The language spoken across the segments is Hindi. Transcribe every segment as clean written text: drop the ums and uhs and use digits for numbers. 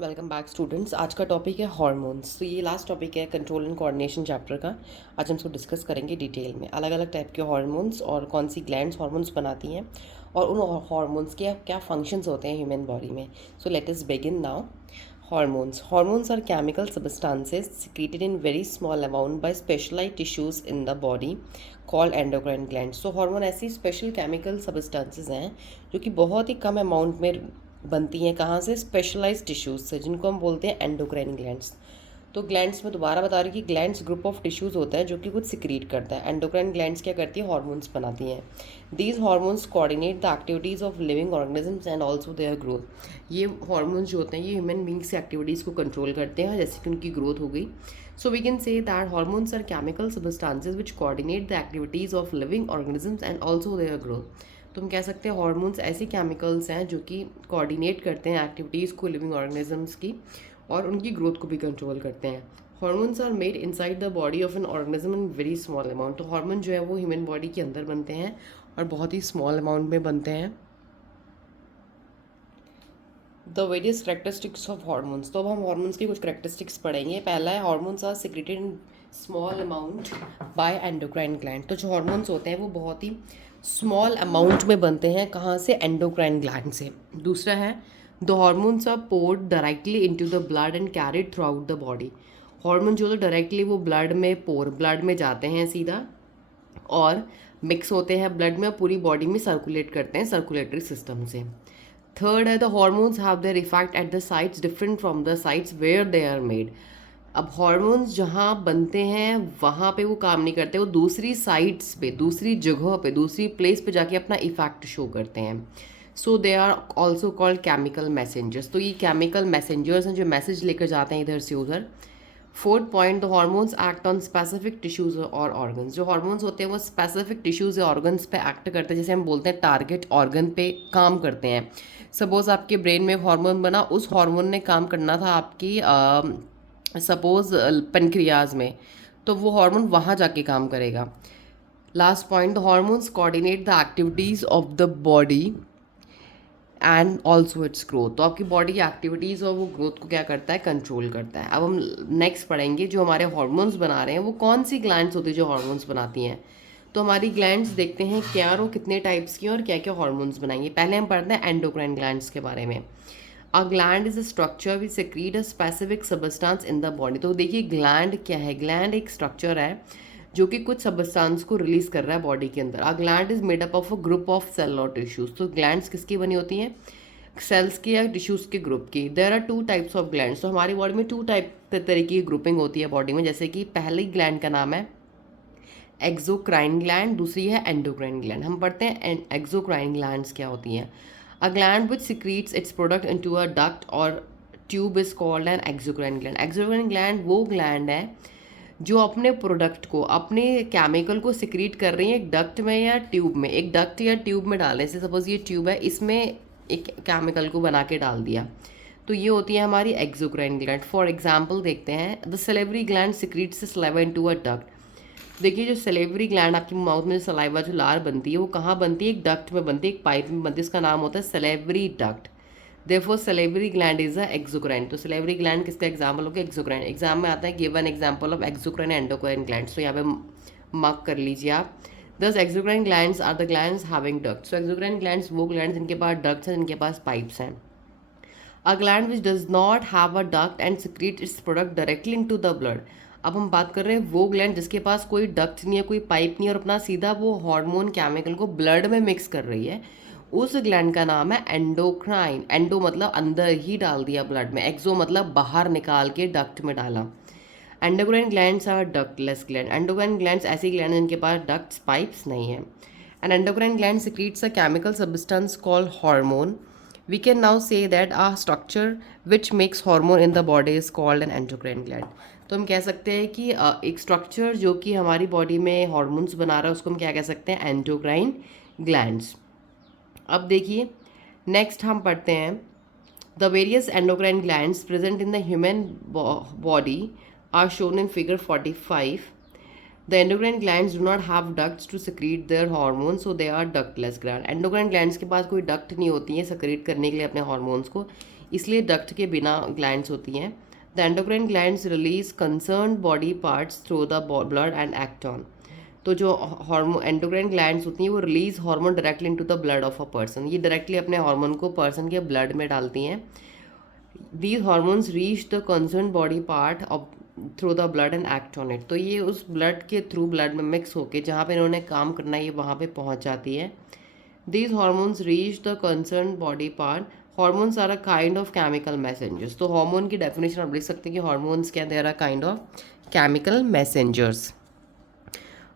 Welcome back students. आज का टॉपिक है हार्मोन्स। तो ये लास्ट टॉपिक है कंट्रोल एंड कोऑर्डिनेशन चैप्टर का। आज हम इसको डिस्कस करेंगे डिटेल में, अलग अलग टाइप के हार्मोन्स और कौन सी ग्लैंड्स हार्मोन्स बनाती हैं और उन हार्मोन्स के क्या फंक्शंस होते हैं ह्यूमन बॉडी में। So let us begin now. Hormones are chemical substances secreted in very small amount by specialized tissues in the body called endocrine glands. तो हार्मोन ऐसी स्पेशल केमिकल सब्सटेंसेस हैं जो कि बहुत ही कम अमाउंट में बनती हैं। कहाँ से? स्पेशलाइज्ड टिश्यूज से, जिनको हम बोलते हैं एंडोक्राइन ग्लैंड्स। तो ग्लैंड्स में दोबारा बता रही कि ग्लैंड्स ग्रुप ऑफ टिश्यूज होता है जो कि कुछ सिक्रीट करता है। एंडोक्राइन ग्लैंड्स क्या करती है? हार्मोन्स बनाती हैं। These hormones coordinate the activities of living organisms and also their growth. ये हार्मोन्स जो होते हैं ये ह्यूमन बींग्स की एक्टिविटीज़ को कंट्रोल करते हैं, जैसे कि उनकी ग्रोथ हो गई। So we can say that hormones are chemical substances which coordinate the activities of living organisms and also their growth. तो हम कह सकते हैं हार्मोन्स ऐसे केमिकल्स हैं जो कि कोऑर्डिनेट करते हैं एक्टिविटीज़ को लिविंग ऑर्गेनिजम्स की और उनकी ग्रोथ को भी कंट्रोल करते हैं। Hormones are made inside the body of an organism in very small amount. तो हार्मोन जो है वो ह्यूमन बॉडी के अंदर बनते हैं और बहुत ही स्मॉल अमाउंट में बनते हैं। The various characteristics of hormones. तो अब हम हार्मोन्स की कुछ करेक्टरिस्टिक्स पढ़ेंगे। पहला है hormones are secreted in small amount by endocrine gland. तो जो हार्मोन्स होते हैं वो बहुत ही स्मॉल अमाउंट में बनते हैं। कहाँ से? एंडोक्राइन ग्लैंड से। दूसरा है the hormones are poured directly into the blood and carried throughout the body. Hormone जो तो डायरेक्टली वो ब्लड में जाते हैं सीधा और मिक्स होते हैं ब्लड में, पूरी बॉडी में सर्कुलेट करते हैं सर्कुलेटरी सिस्टम से। थर्ड है the hormones have their effect at the sites different from the sites where they are made. अब हार्मोन्स जहाँ बनते हैं वहाँ पे वो काम नहीं करते, वो दूसरी साइट्स पे, दूसरी जगह पे, दूसरी प्लेस पे जाके अपना इफेक्ट शो करते हैं। So they are also called chemical messengers. तो ये केमिकल मैसेंजर्स हैं जो मैसेज लेकर जाते हैं इधर से उधर। Fourth point, the hormones act on specific tissues और ऑर्गन्स। जो हार्मोन्स होते हैं वो स्पेसिफिक टिश्यूज या ऑर्गन्स पे एक्ट करते हैं, जैसे हम बोलते हैं टारगेट ऑर्गन पे काम करते हैं। सपोज आपके ब्रेन में हार्मोन बना, उस हार्मोन ने काम करना था आपकी सपोज पेनक्रियाज में, तो वो हार्मोन वहाँ जाके काम करेगा। Last point, the hormones coordinate the activities of the body and also it's growth. तो आपकी बॉडी की एक्टिविटीज़ और वो ग्रोथ को क्या करता है? कंट्रोल करता है। अब हम नेक्स्ट पढ़ेंगे जो हमारे हार्मोन्स बना रहे हैं वो कौन सी ग्लैंड्स होती है जो हार्मोन्स बनाती हैं। तो हमारी ग्लैंड्स देखते हैं क्या और कितने टाइप्स की और क्या क्या हार्मोन्स बनाएंगे। पहले हम पढ़ते हैं एंडोक्राइन ग्लैंड्स के बारे में। अ gland is a structure which secrete a specific substance in the body. तो देखिए ग्लैंड क्या है? ग्लैंड एक स्ट्रक्चर है जो कि कुछ सब्सटेंस को रिलीज कर रहा है बॉडी के अंदर। A gland is made up of a group of cell और टिश्यूज। तो ग्लैंड्स किसकी बनी होती हैं? सेल्स की या टिश्यूज के ग्रुप की। There are two types of glands. तो हमारी बॉडी में टू टाइप तरह की ग्रुपिंग होती है बॉडी में। जैसे कि पहली ग्लैंड का नाम है एक्सोक्राइन ग्लैंड, दूसरी है एंडोक्राइन ग्लैंड। हम पढ़ते हैं एक्सोक्राइन ग्लैंड्स क्या होती हैं। A gland which secretes its product into a duct और tube is called an exocrine gland. Exocrine gland वो ग्लैंड है जो अपने प्रोडक्ट को, अपने केमिकल को सिक्रीट कर रही है एक डक्ट में या ट्यूब में। एक डक्ट या ट्यूब में डालें, जैसे सपोज ये ट्यूब है, इसमें एक केमिकल को बना के डाल दिया, तो ये होती है हमारी एक्सोक्राइन ग्लैंड। फॉर एग्जाम्पल देखते हैं, the salivary gland secretes saliva into a duct. देखिए जो सलेवरी ग्लैंड, आपकी माउथ में जो सलाइवा जो लार बनती है वो कहाँ बनती है? एक डक्ट में बनती है, एक पाइप में बनती है, इसका नाम होता है salivary duct. Therefore salivary gland is a exocrine. तो सलेवरी ग्लैंड किसका एग्जाम्पल होगा? एक्सोक्राइन। एग्जाम में आता है given example of exocrine endocrine glands. तो यहाँ पे मार्क कर लीजिए आप। Thus exocrine glands are the glands having ducts. So exocrine glands वो ग्लैंड्स जिनके पास डक्ट्स हैं, जिनके पास पाइप्स हैं। A gland which does not have a duct and secrete its product directly into the blood. अब हम बात कर रहे हैं वो ग्लैंड जिसके पास कोई डक्ट नहीं है, कोई पाइप नहीं है और अपना सीधा वो हार्मोन केमिकल को ब्लड में मिक्स कर रही है, उस ग्लैंड का नाम है एंडोक्राइन। एंडो मतलब अंदर ही डाल दिया ब्लड में, एक्सो मतलब बाहर निकाल के डक्ट में डाला। Endocrine glands are ductless gland. Endocrine glands ऐसी ग्लैंड जिनके पास डक्ट्स पाइप्स नहीं है। And endocrine gland secretes a chemical substance called hormone. We can now say that a structure which makes hormone in the body is called an endocrine gland. तो हम कह सकते हैं कि एक स्ट्रक्चर जो कि हमारी बॉडी में हॉर्मोन्स बना रहा है उसको हम क्या कह सकते हैं? Endocrine glands. अब देखिए नेक्स्ट हम पढ़ते हैं, the various endocrine glands present in the human body are shown in figure 45. The endocrine glands do not have ducts to secrete their hormones, so they are ductless gland. Endocrine glands के पास कोई duct नहीं होती है secrete करने के लिए अपने hormones को, इसलिए डक्ट के बिना ग्लैंड्स होती हैं। The endocrine glands release concern body parts through the blood and act on. तो जो हार्मोन एंडोक्राइन ग्लैंड्स होती हैं वो release hormone directly into the blood of a person, ये डायरेक्टली अपने हार्मोन को पर्सन के ब्लड में डालती हैं। These hormones reach the concern body part of through the blood and act on it. तो ये उस ब्लड के थ्रू ब्लड में मिक्स होके जहाँ पे इन्होंने काम करना है ये वहाँ पे पहुँच जाती है। These hormones reach the concern body part. Hormones are a kind of chemical messengers. तो हार्मोन की डेफिनेशन आप लिख सकते हैं कि हार्मोन्स क्या, they are a kind of chemical messengers.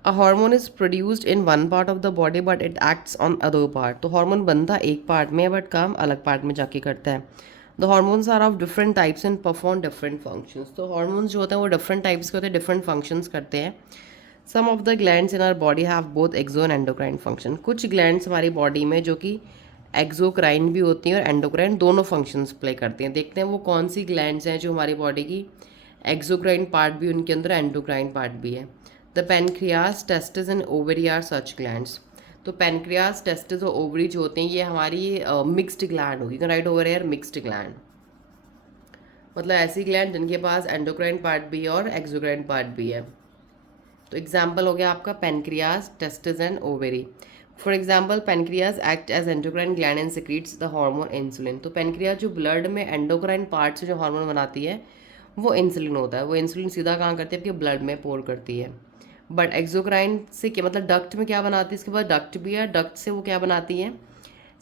A hormone is produced in one part of the body but it acts on other part. तो हार्मोन बनता एक पार्ट में बट काम अलग पार्ट में जाके करता है। The hormones are of different types and perform different functions. तो हार्मोन्स जो होते हैं वो डिफरेंट टाइप्स के होते हैं, डिफरेंट फंक्शंस करते हैं। Some of the glands in our body have both exo and endocrine function. कुछ ग्लैंड्स हमारी बॉडी में जो कि एक्सोक्राइन भी होती हैं और एंडोक्राइन दोनों फंक्शंस प्ले करती हैं। देखते हैं वो कौन सी ग्लैंड्स हैं जो हमारी बॉडी की एक्सोक्राइन पार्ट भी उनके अंदर एंडोक्राइन पार्ट भी है। The pancreas, testis and ovary are such glands. तो पेनक्रियास, टेस्टिस और ओवरी जो होते हैं ये हमारी मिक्स्ड ग्लैंड होगी। तो write over here mixed gland मतलब ऐसी ग्लैंड जिनके पास एंडोक्राइन पार्ट भी है और एक्सोक्राइन पार्ट भी है। तो एग्जाम्पल हो गया आपका pancreas, testis and ovary. For example pancreas act as endocrine gland and secretes the hormone insulin. तो पेनक्रियास जो ब्लड में एंडोक्राइन पार्ट से जो हार्मोन बनाती है वो इंसुलिन होता है। वो इंसुलिन सीधा कहाँ करती है, आपके ब्लड में पोर करती है। बट एक्सोक्राइन से क्या मतलब डक्ट में क्या बनाती है, इसके बाद डक्ट भी है, डक्ट से वो क्या बनाती है,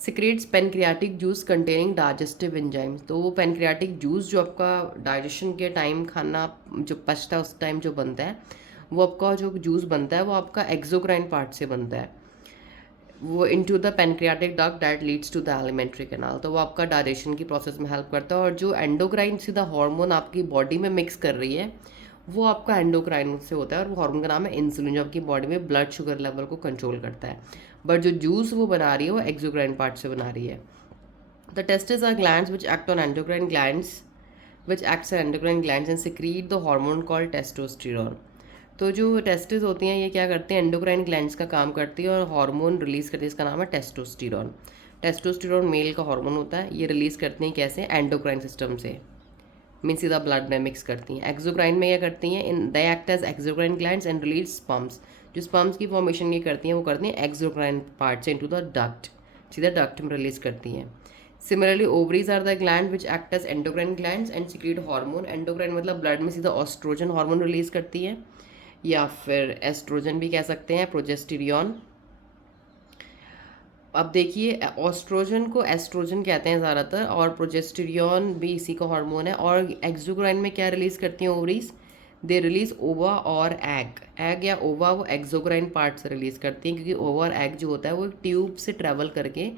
secretes pancreatic juice containing digestive enzymes. तो वो पेनक्रियाटिक जूस जो आपका डाइजेशन के टाइम खाना जो पचता है उस टाइम जो बनता है वो आपका जो जूस बनता है वो आपका एक्सोक्राइन पार्ट से बनता है। वो into the pancreatic duct that leads to the alimentary canal. तो वो आपका डाइजेशन की प्रोसेस में हेल्प करता है। और जो एंडोक्राइन सीधा हार्मोन आपकी बॉडी में मिक्स कर रही है वो आपका एंडोक्राइन से होता है और वो हार्मोन का नाम है इंसुलिन, जो आपकी बॉडी में ब्लड शुगर लेवल को कंट्रोल करता है। बट जो जूस वो बना रही है वो एक्सोक्राइन पार्ट से बना रही है। The testis are glands which act on endocrine glands which acts on endocrine glands and secrete the hormone called testosterone. तो जो टेस्टिस होती हैं ये क्या करती हैं, एंडोक्राइन ग्लैंड्स का काम करती है और हार्मोन रिलीज करती है, इसका नाम है टेस्टोस्टेरोन। टेस्टोस्टेरोन मेल का हार्मोन होता है, ये रिलीज करते हैं कैसे, एंडोक्राइन सिस्टम से, मीन सीधा ब्लड में मिक्स करती हैं। एक्सोक्राइन में क्या करती हैं, in they act as exocrine glands and release sperms. जो स्पर्म्स की फॉर्मेशन ये करती हैं वो करती हैं एक्सोक्राइन पार्ट से इनटू द डक्ट, सीधा डक्ट में रिलीज करती हैं। Similarly ovaries are the gland which act as endocrine glands and secrete hormone. Endocrine मतलब ब्लड में सीधा ऑस्ट्रोजन हार्मोन रिलीज करती है या फिर एस्ट्रोजन भी कह सकते हैं, प्रोजेस्टेरियन। अब देखिए ऑस्ट्रोजन को एस्ट्रोजन कहते हैं ज़्यादातर और प्रोजेस्टेरियन भी इसी का हार्मोन है। और एक्सोक्राइन में क्या रिलीज़ करती हैं ओवरीज, दे रिलीज ओवा और एग या ओवा वो एक्सोक्राइन पार्ट से रिलीज़ करती हैं क्योंकि ओवा और एग जो होता है वो एक ट्यूब से ट्रैवल करके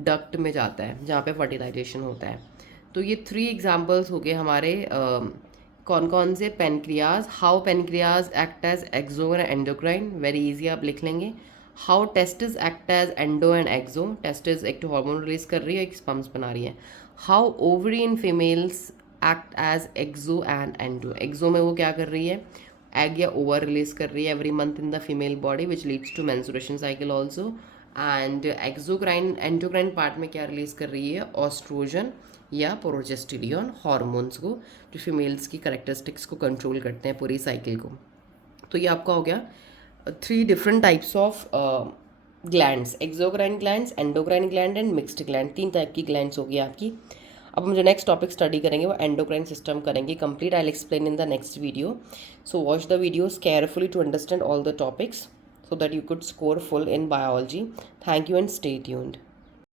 डक्ट में जाता है जहाँ पे फर्टिलाइजेशन होता है। तो ये 3 एग्जांपल्स हो गए हमारे कौन कौन से, pancreas, how pancreas act as exo and endocrine, very easy आप लिख लेंगे। How testis act as endo and exo, testis एक हार्मोन रिलीज कर रही है, एक स्पर्म्स बना रही है। How ovary in females act as exo and endo, exo में वो क्या कर रही है, एग या ओवर रिलीज कर रही है every month in the female body which leads to menstruation cycle also. And exocrine endocrine part में क्या रिलीज कर रही है, ऑस्ट्रोजन या प्रोजेस्टेरियन हार्मोन्स को, जो फीमेल्स की करेक्टरिस्टिक्स को कंट्रोल करते हैं पूरी साइकिल को। तो ये आपका हो गया 3 different types of glands, exocrine glands, endocrine gland and mixed gland, 3 type की ग्लैंड्स होगी आपकी। अब हम जो नेक्स्ट टॉपिक स्टडी करेंगे वो एंडोक्राइन सिस्टम करेंगे complete, I will explain in the next video. So watch the videos carefully to understand all the topics so that you could score full in biology. Thank you and stay tuned.